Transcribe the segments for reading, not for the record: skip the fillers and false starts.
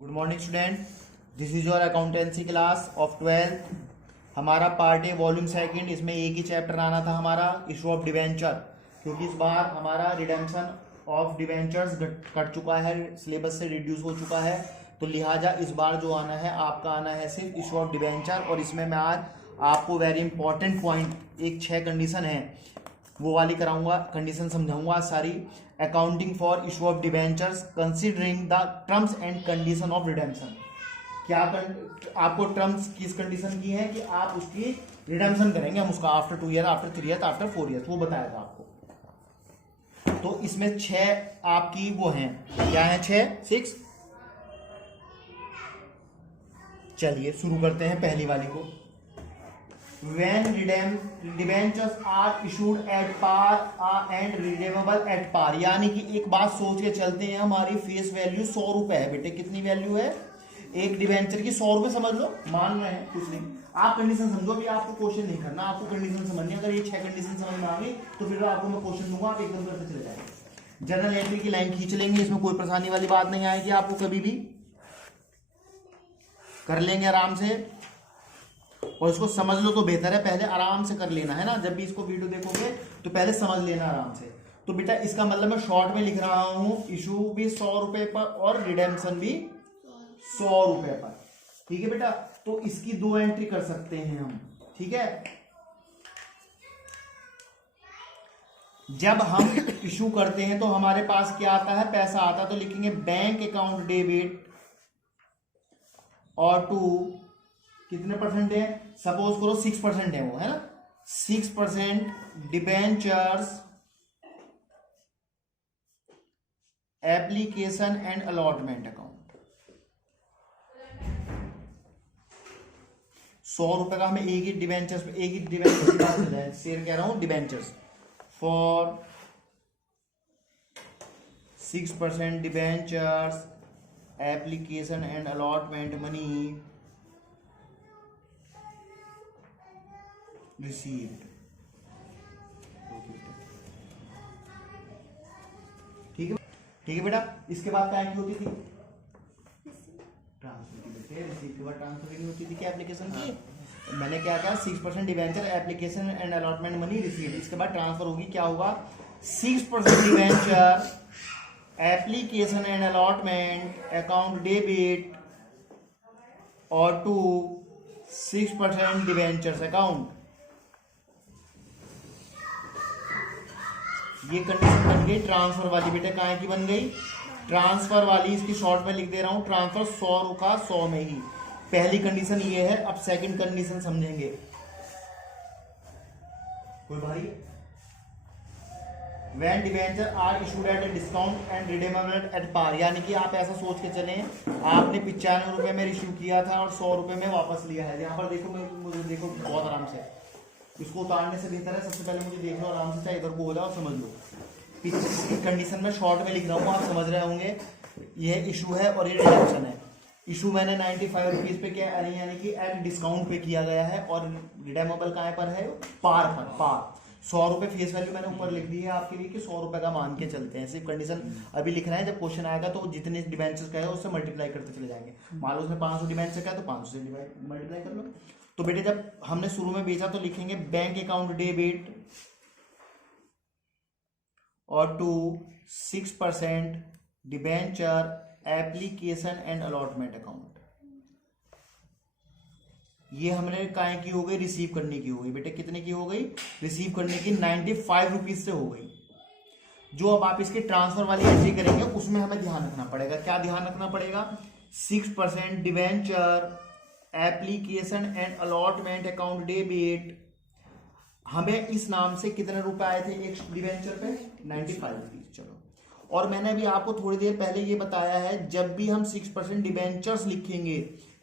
Good morning student, this is your accountancy class of 12th। हमारा part A volume second, इसमें एक ही chapter आना था हमारा, इशू ऑफ डिवेंचर, क्योंकि इस बार हमारा रिडेम्पशन ऑफ डिवेंचर्स कट चुका है, सिलेबस से रिड्यूस हो चुका है, तो लिहाजा इस बार जो आना है आपका आना है सिर्फ इशू ऑफ डिवेंचर। और इसमें मैं आज आपको वेरी इंपॉर्टेंट पॉइंट, एक 6 कंडीशन है वो वाली कराऊंगा, कंडीशन समझाऊंगा सारी। Accounting for issue of debentures considering the terms and condition of redemption. क्या आपको टर्म्स किस कंडीशन की है कि आप उसकी रिडेम्पशन करेंगे, हम उसका after 2 year, after 3 year, after 4 year, वो बताएगा आपको। तो इसमें 6 आपकी वो हैं, क्या है 6। चलिए शुरू करते हैं पहली वाली को। When debentures are issued at par and redeemable at par, यानी कि एक बात सोच के चलते हैं, हमारी फेस वैल्यू 100 रुपए है बेटे। कितनी वैल्यू है एक डिबेंचर की? 100 रुपए समझ लो, मान रहे हैं कुछ नहीं। आप कंडीशन समझो, अभी आपको क्वेश्चन नहीं करना, आपको कंडीशन समझनी है। अगर ये 6 कंडीशन समझ में आ गई तो फिर आपको मैं क्वेश्चन दूंगा, आप एकदम करते चले जाएंगे। जनरल एंट्री की लाइन खींच लेंगे, इसमें कोई परेशानी वाली बात नहीं आएगी, आपको कभी भी कर लेंगे आराम से। और इसको समझ लो तो बेहतर है, पहले आराम से कर लेना है ना, जब भी इसको वीडियो देखोगे तो पहले समझ लेना आराम से। तो बेटा इसका मतलब मैं शॉर्ट में लिख रहा हूं, इशू भी 100 रुपए पर और रिडेम्पशन भी 100 रुपए पर। ठीक है बेटा, तो इसकी 2 एंट्री कर सकते हैं हम। ठीक है, जब हम इशू करते हैं तो हमारे पास क्या आता है, पैसा आता है, तो लिखेंगे बैंक अकाउंट डेबिट और टू कितने परसेंट है, सपोज करो 6% है वो, है ना, 6% debentures application and allotment account. 100 रुपए का हमें एक ही डिबेंचर्स शेयर कह रहा हूं, debentures for 6% debentures application and allotment money received. ठीक है बेटा, इसके बाद क्या होती थी, ट्रांसफर की बेटे, रिसीव के बाद ट्रांसफर की होती थी क्या एप्लीकेशन की। मैंने क्या कहा, 6% debenture application and allotment money received, इसके बाद ट्रांसफर होगी, क्या होगा, 6% debenture application and allotment account debit और टू 6% डिवेंचर्स अकाउंट। ये कंडीशन बन गई ट्रांसफर वाली बेटे, कहाँ की बन गई, ट्रांसफर वाली। इसकी शॉर्ट में लिख दे रहा हूं, ट्रांसफर 100 का 100 में ही। पहली कंडीशन ये है, अब सेकंड कंडीशन समझेंगे। कोई भाई, when debenture are issued at a discount and redeemable at par, यानी कि आप ऐसा सोच के चलें, आपने 95 रुपए में इशू किया था और 100 रुपए में वापस लिया है। यहाँ पर देखो, मुझे देखो बहुत आराम से, इसको उतारने से बेहतर है सबसे पहले मुझे देख लो आराम से, चाहे इधर को हो जाओ, समझ लो। कंडीशन में शॉर्ट में लिख रहा हूँ, आप समझ रहे होंगे। ये इशू है और ये रिडम्पशन है। इशू मैंने 95 रुपीज पे किया, यानी कि एट डिस्काउंट पे किया गया है, और रिडेमेबल कहाँ पर है, पार पर। पार 100 रुपए फेस वैल्यू मैंने ऊपर लिख दी है आपके लिए कि 100 रुपए का मान के चलते हैं। सिर्फ कंडीशन अभी लिखना है, जब क्वेश्चन आएगा तो जितने डिबेंचर्स का है उससे मल्टीप्लाई करते चले जाएंगे। मान लो उसमें 500 डिबेंचर का है तो 500 से मल्टीप्लाई कर लो। तो बेटे जब हमने शुरू में बेचा तो लिखेंगे बैंक अकाउंट डेबिट और to 6% debenture application and allotment account. ये हमने काय की हो गई, रिसीव करने की हो गई बेटे। कितने की हो गई, रिसीव करने की 95 रुपीज से हो गई। जो अब आप इसकी ट्रांसफर वाली एंट्री करेंगे उसमें हमें ध्यान रखना पड़ेगा। क्या ध्यान रखना पड़ेगा, 6% debenture application and allotment account debit. हमें इस नाम से कितने रुपए आए थे एक डिवेंचर पे, 95 रुपीज। चलो, और मैंने अभी आपको थोड़ी देर पहले ये बताया है, जब भी हम 6% डिवेंचर्स लिखेंगे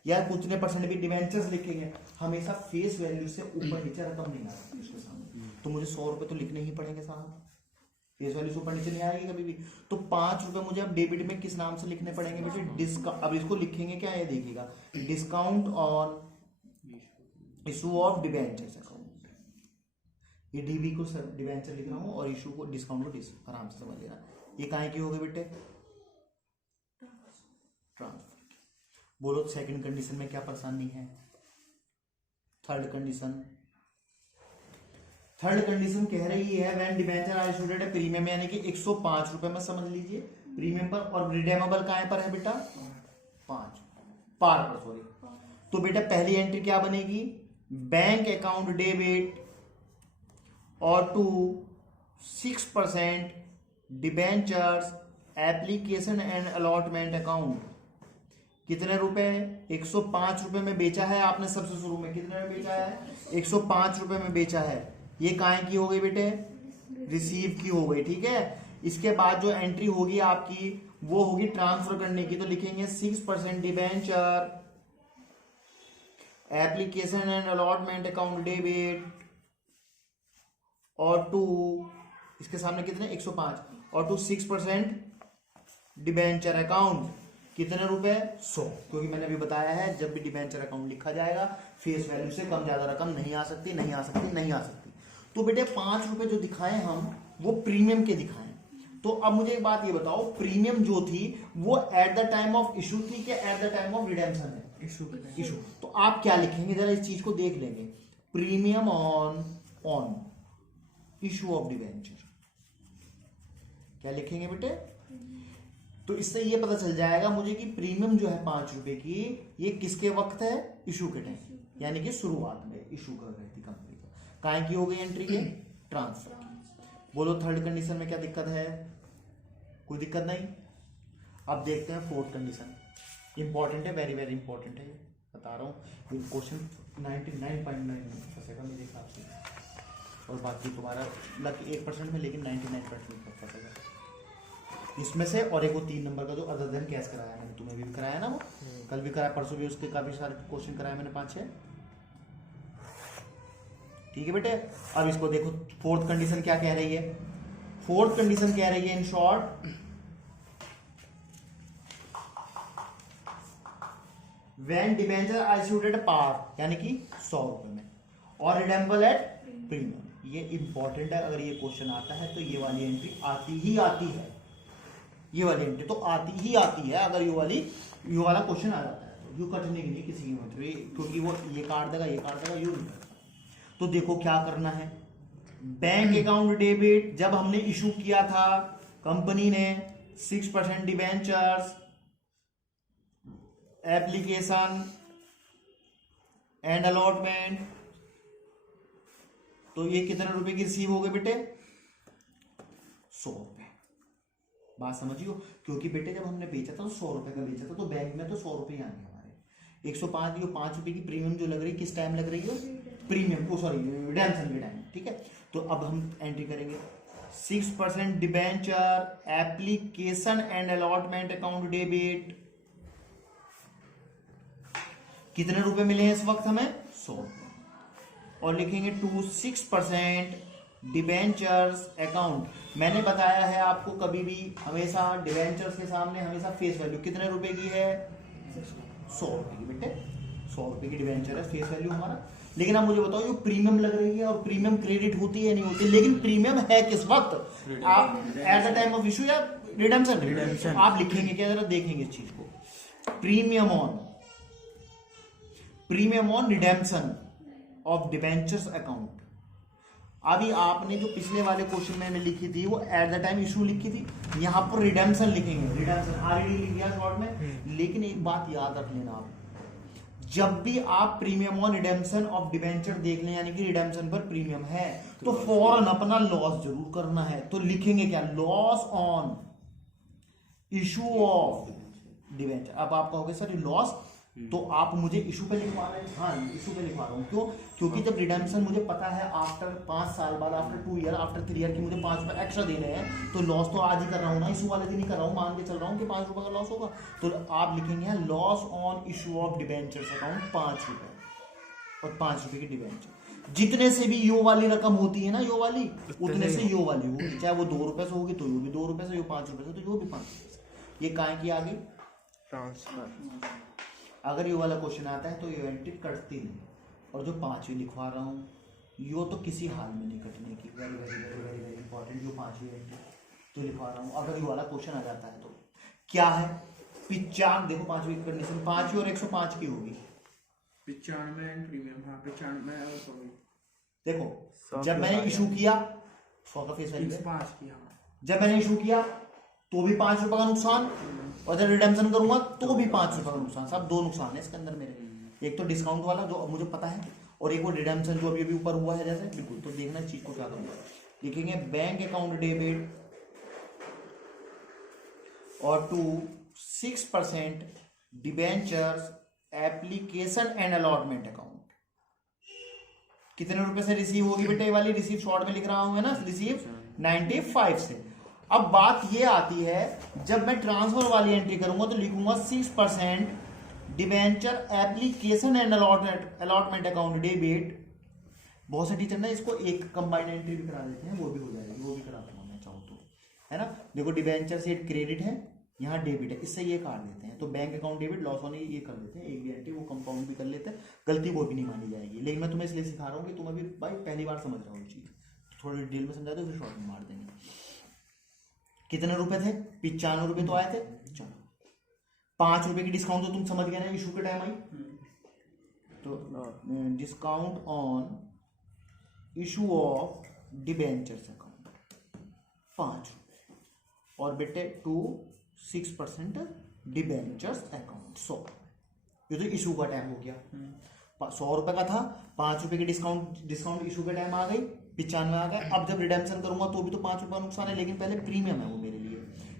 या कुछ परसेंट भी डिवेंचर्स लिखेंगे, हमेशा फेस वैल्यू से ऊपर नीचे रकम नहीं आती उसके सामने। तो मुझे 100 रुपए तो लिखने ही पड़ेंगे साहब, फेस वैल्यू से ऊपर नीचे नहीं आएगी कभी भी। तो 5 रुपए मुझे अब डेबिट में किस नाम से लिखने पड़ेंगे बेटे, डिस्काउंट। अब इसको लिखेंगे क्या, ये देखिएगा, discount on issue of debentures account. ये डीबी को डिवेंचर लिख रहा हूं और इशू को, डिस्काउंट को आराम से समझ लेना। ये काहे की हो गई बेटे, ट्रांसफर। बोलो सेकंड कंडीशन में क्या परेशानी है। थर्ड कंडीशन कह रही है when debenture are issued at premium, यानी कि 105 रुपए में समझ लीजिए प्रीमियम पर, और रिडेमेबल कहां पर है बेटा, 5 पार पर, सॉरी। तो बेटा पहली एंट्री क्या बनेगी, बैंक अकाउंट डेबिट और to 6% debentures application and allotment account. कितने रुपए, 105 रुपए में बेचा है आपने सबसे शुरू में, कितने में बेचा है, 105 रुपए में बेचा है। ये काहे की हो गई बेटे, रिसीव की हो गई, ठीक है। इसके बाद जो एंट्री होगी आपकी वो होगी ट्रांसफर करने की, तो लिखेंगे 6% debenture application and allotment account debit और टू, इसके सामने कितने 105, और टू 6% डिबेंचर अकाउंट, कितने रुपए 100, क्योंकि मैंने अभी बताया है जब भी डिबेंचर अकाउंट लिखा जाएगा फेस वैल्यू से कम ज्यादा रकम नहीं आ सकती, नहीं आ सकती, नहीं आ सकती। तो बेटे 5 रुपए जो दिखाए हम वो प्रीमियम के दिखाए। तो अब मुझे एक बात ये बताओ, प्रीमियम जो थी वो at the time of issue थी कि at the time of redemption है, इशू। तो आप क्या लिखेंगे जरा इस चीज को देख लेंगे, premium on issue of debenture, क्या लिखेंगे बेटे। तो इससे ये पता चल जाएगा मुझे कि प्रीमियम जो है 5 रुपए की, ये किसके वक्त है, इशू के टाइम, यानी कि शुरुआत में इशू कर रही थी कंपनी को। काहे की हो गई एंट्री के, ट्रांसफर की। बोलो थर्ड कंडीशन में क्या दिक्कत है, कोई दिक्कत नहीं। अब देखते हैं फोर्थ कंडीशन, इंपॉर्टेंट है, वेरी वेरी इंपॉर्टेंट है, बता रहा हूँ। क्वेश्चन 99.9 फंसेगा मेरे हिसाब से, और बाकी तुम्हारा लक 1% में, लेकिन 99% फंसेगा इसमें से। और एक वो 3 नंबर का जो अदर देन कैश कराया मैंने, तुम्हें भी कराया ना, वो कल भी कराया, परसों भी उसके काफी सारे क्वेश्चन कराया मैंने 5-6, ठीक है बेटे। अब इसको देखो फोर्थ कंडीशन क्या कह रही है। फोर्थ कंडीशन कह रही है in short, when debenture are issued at par, यानी कि 100 रुपए में, और रिडेम्बल एट प्रीमियम। ये इंपॉर्टेंट है, अगर ये क्वेश्चन आता है तो ये वाली एंट्री आती ही आती है, ये वाली एंट्री तो आती ही आती है। अगर यू वाला क्वेश्चन आ जाता है तो यू कटने की नहीं किसी की मतलब, क्योंकि वो ये काट देगा, ये काट देगा, यू नहीं करता। तो देखो क्या करना है, बैंक अकाउंट डेबिट जब हमने इशू किया था कंपनी ने 6% डिबेंचर्स एप्लीकेशन एंड अलॉटमेंट, तो ये कितने रुपए की रिसीव हो गए बेटे, 100 रुपए। बात समझियो, क्योंकि बेटे जब हमने बेचा था तो 100 रुपए का बेचा था, तो बैंक में तो 100 रुपए आएंगे हमारे। 105 की 5 रुपए की प्रीमियम जो लग रही है, किस टाइम लग रही है, प्रीमियम को, सॉरी रिडेम्पशन के टाइम, ठीक है। तो अब हम एंट्री करेंगे 6% debenture application and allotment account debit, कितने रुपए मिले हैं इस वक्त हमें, 100 रुपए, और लिखेंगे टू 6% डिबेंचर्स अकाउंट। मैंने बताया है आपको कभी भी हमेशा डिबेंचर्स के सामने हमेशा फेस वैल्यू कितने रुपए की है, 100 रुपए की बेटे, 100 रुपए की डिबेंचर है फेस वैल्यू हमारा। लेकिन आप मुझे बताओ ये प्रीमियम लग रही है, और प्रीमियम क्रेडिट होती है नहीं होती, लेकिन प्रीमियम है किस वक्त, आप at the time of issue या रिडेम्पशन। आप लिखेंगे क्या, जरा देखेंगे इस चीज को, premium on redemption of debentures account. अभी आपने जो पिछले वाले क्वेश्चन में लिखी थी वो एट द टाइम इशू लिखी थी, यहां पर रिडेम्पशन लिखेंगे, रिडेम्पशन ऑलरेडी लिख दिया शॉर्ट में। लेकिन एक बात याद रख लेना आप, जब भी आप premium on redemption of debenture देख लें, यानी कि रिडेम्पशन पर प्रीमियम है, तो फौरन अपना लॉस जरूर करना है। तो लिखेंगे क्या, loss on issue of debenture. अब आप कहोगे सर लॉस, तो आप मुझे इशू पे लिखवा रहे हैं, हाँ इशू पे लिखवा रहा हूँ, क्यों, क्योंकि जब रिडेम्पशन मुझे पता है आफ्टर 5 साल बाद, आफ्टर 2 ईयर, आफ्टर 3 ईयर की मुझे 5 रुपए एक्स्ट्रा देने हैं, तो लॉस तो आज ही कर रहा हूँ ना, इशू वाले दिन ही कर रहा हूँ, मान के चल रहा हूँ कि 5 रुपए का लॉस होगा। तो आप लिखेंगे loss on issue of debentures account 5 रुपए, और 5 रुपए की डिबेंचर, जितने से भी यो वाली रकम होती है ना, यो वाली, उतने से यो वाली होगी, चाहे वो 2 रुपए से होगी तो यो भी 2 रुपए से, यो 5 रुपए से तो यो भी 5 रुपए से। ये काहे की आगे ट्रांसफर। अगर यो वाला क्वेश्चन आता है तो ये एंट्री कटती नहीं, और जो 5वीं लिखवा रहा हूँ यो तो किसी हाल में नहीं कटने की, very very very very very important, जो 5वीं एंट्री तो लिखवा रहा हूँ। अगर यो वाला क्वेश्चन आ जाता है तो क्या है, 95, देखो पांचवी कंडीशन 5 और 105 की होगी। 95 एंड प्रीमियम, हाँ 95 और सॉरी देखो जब मैंने इशू किया 100 का फेस वैल्यू है, 5 की, हाँ जब मैंने इशू किया तो भी 5 रुपए का नुकसान, और जब रिडेम्पशन करूंगा तो भी 5 रुपए का नुकसान। सब दो नुकसान है इसके अंदर मेरे, एक तो डिस्काउंट वाला जो अब मुझे पता है, और एक वो रिडेम्पशन जो अभी अभी ऊपर हुआ है जैसे। बिल्कुल, तो देखना इस चीज को क्या करूंगा, लिखेंगे बैंक अकाउंट डेबिट और to 6% debentures application and allotment account. कितने रुपए से रिसीव होगी बेटे? वाली रिसीव शॉर्ट में लिख रहा हूं है ना, रिसीव 95 से। अब बात ये आती है, जब मैं ट्रांसफर वाली एंट्री करूंगा तो लिखूंगा 6% debenture application and allotment account debit. बहुत से टीचर ना इसको एक कंबाइंड एंट्री भी करा देते हैं, वो भी हो जाएगी, वो भी करा दूंगा मैं चाहूँ तो, है ना। देखो डिबेंचर से क्रेडिट है, यहाँ डेबिट है, इससे ये काट देते हैं, तो बैंक अकाउंट डेबिट लॉस होने ये कर देते हैं, एक भी एंट्री वो कंपाउंड भी कर लेते हैं, गलती वो भी नहीं मानी जाएगी। लेकिन मैं तुम्हें इसलिए सिखा रहा हूँ कि तुम अभी भाई पहली बार समझ रहे हो चीज, तो थोड़ी डिटेल में समझा दो फिर शॉर्ट में मार देंगे। कितने रुपए थे? 95 रुपए तो आए थे। चलो 5 रुपए की डिस्काउंट तो तुम समझ गए ना, इशू के टाइम आई, तो discount on issue of debentures account 5 रुपए, और बेटे टू 6% डिबेंचर्स अकाउंट 100। ये तो इशू का टाइम हो गया, 100 रुपए का था, 5 रुपए की डिस्काउंट इशू के टाइम आ गई, 95 आ गए। अब जब रिडेम्पशन करूंगा तो भी तो 5 रुपए नुकसान है, लेकिन पहले प्रीमियम है वो मेरे लिए।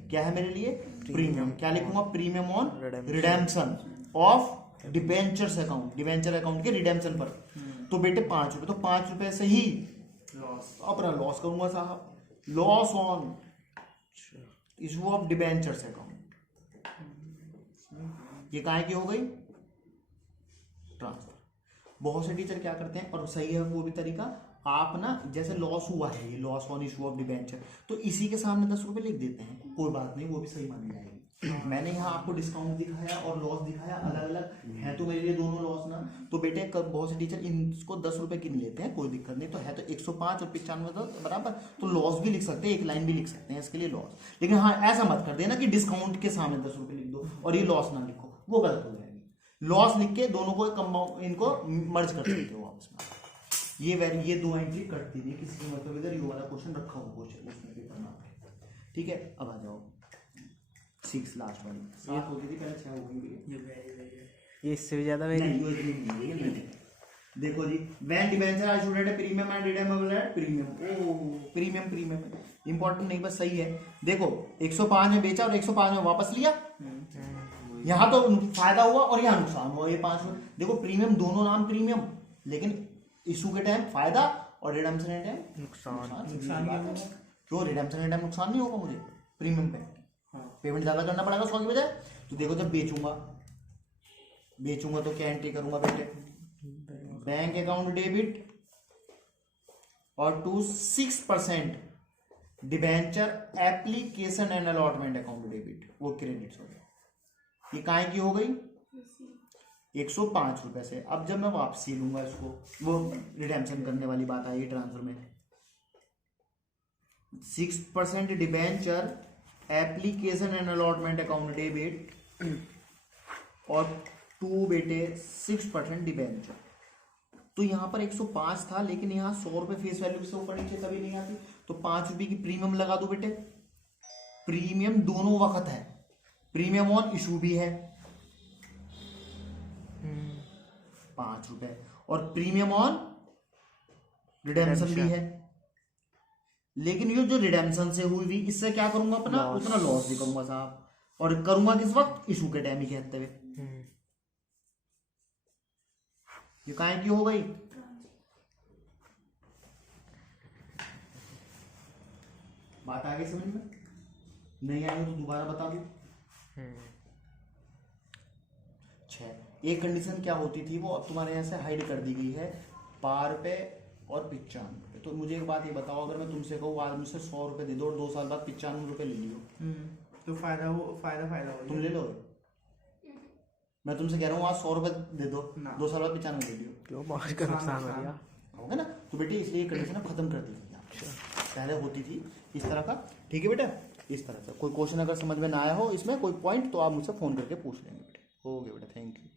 क्या है मेरे लिए? प्रीमियम। क्या लिखूंगा? Premium on redemption of debentures account, debenture account के रिडेम्पशन पर। तो बेटे 5 रुपए, तो 5 रुपए से ही लॉस, अपना लॉस करूंगा साहब, loss on issue of debentures account. ये काहे की हो गई? ट्रांसफर। बहुत से टीचर क्या करते हैं, और सही है वो भी तरीका, आप ना जैसे लॉस हुआ है, ये loss on issue of debenture, तो इसी के सामने 10 रुपए लिख देते हैं, कोई बात नहीं, वो भी सही मानी जाएगी। मैंने यहाँ आपको डिस्काउंट दिखाया और लॉस दिखाया, अलग अलग है तो मेरे लिए दोनों लॉस ना। तो बेटे बहुत से टीचर इसको 10 रुपए गिन लेते हैं, कोई दिक्कत नहीं, तो है तो 105 और 95 तो बराबर, तो लॉस भी लिख सकते हैं, एक लाइन भी लिख सकते हैं इसके लिए लॉस। लेकिन हाँ ऐसा मत कर देना कि डिस्काउंट के सामने 10 रुपए लिख दो और ये लॉस ना लिखो, वो गलत हो जाएगी। लॉस लिख के दोनों को कंपाउंड, इनको मर्ज कर सकते हो आपस में। ये दो एंट्री कटती नहीं किसी की, मतलब इधर ये वाला क्वेश्चन रखा हुआ क्वेश्चन उसमें पेपर में, ठीक है। अब आ जाओ 6 लास्ट वाली, 7 होती थी पहले, 6 हो गई, ये इससे भी ज्यादा नहीं वो इतनी नहीं है। देखो जी, when debenture are issued at premium and redeemable at premium, oh premium important नहीं, बस सही है। देखो 105 में बेचा और 105 में वापस लिया, यहाँ तो फायदा हुआ और यहाँ नुकसान हुआ, ये 5 में। देखो प्रीमियम, दोनों नाम प्रीमियम, लेकिन इशू के टाइम फायदा और रिडेम्पशन के टाइम नुकसान। क्यों रिडेम्पशन के टाइम नुकसान नहीं होगा मुझे प्रीमियम पे? पेमेंट ज्यादा करना पड़ेगा 100 की बजाय। तो देखो जब बेचूंगा तो क्या एंट्री करूंगा बेटे? बैंक अकाउंट डेबिट और to 6% debenture application and allotment account debit, वो क्रेडिट हो गया। ये काहे की हो गई? 105 रुपए से। अब जब मैं वापसी लूंगा इसको, वो रिडेम्पशन करने वाली बात आई ट्रांसफर में, 6% debenture application and allotment account debit और 2 बेटे 6% डिबेंचर। तो यहाँ पर 105 था, लेकिन यहाँ 100 रुपए फेस वैल्यू से ऊपर नीचे कभी नहीं आती, तो 5 रुपए की प्रीमियम लगा दो बेटे। प्रीमियम दोनों वक्त है, प्रीमियम ऑन इशू भी है 5 रुपए, और प्रीमियम ऑन रिडेम्पशन भी है। लेकिन ये जो रिडेम्पशन से हुई हुई, इससे क्या करूंगा? अपना उतना लॉस भी करूंगा साहब, और करूंगा किस वक्त? इशू के टाइम ही कहते हुए। ये काहे की हो गई? बात आगे समझ में नहीं आई तो दोबारा बता दू। 6 एक कंडीशन क्या होती थी, वो अब तुम्हारे यहाँ से हाइड कर दी गई है, पार पे और 95 पे। तो मुझे एक बात ये बताओ, अगर मैं तुमसे कहूँ आज मुझसे 100 रुपए दे दो और 2 साल बाद 95 रुपए ले लियो, तो फायदा हो, तुम ले लोगे? मैं तुमसे कह रहा हूँ आज 100 रुपए दे दो, 2 साल बाद 95 ले लियो, क्यों? बहुत का नुकसान हो गया होगा ना। तो बेटे इसलिए कंडीशन खत्म कर दी गई, पहले होती थी इस तरह का, ठीक है बेटा। इस तरह से कोई क्वेश्चन अगर समझ में ना आया हो इसमें कोई पॉइंट तो आप मुझसे फ़ोन करके पूछ लेंगे बेटे। हो गया बेटा, थैंक यू।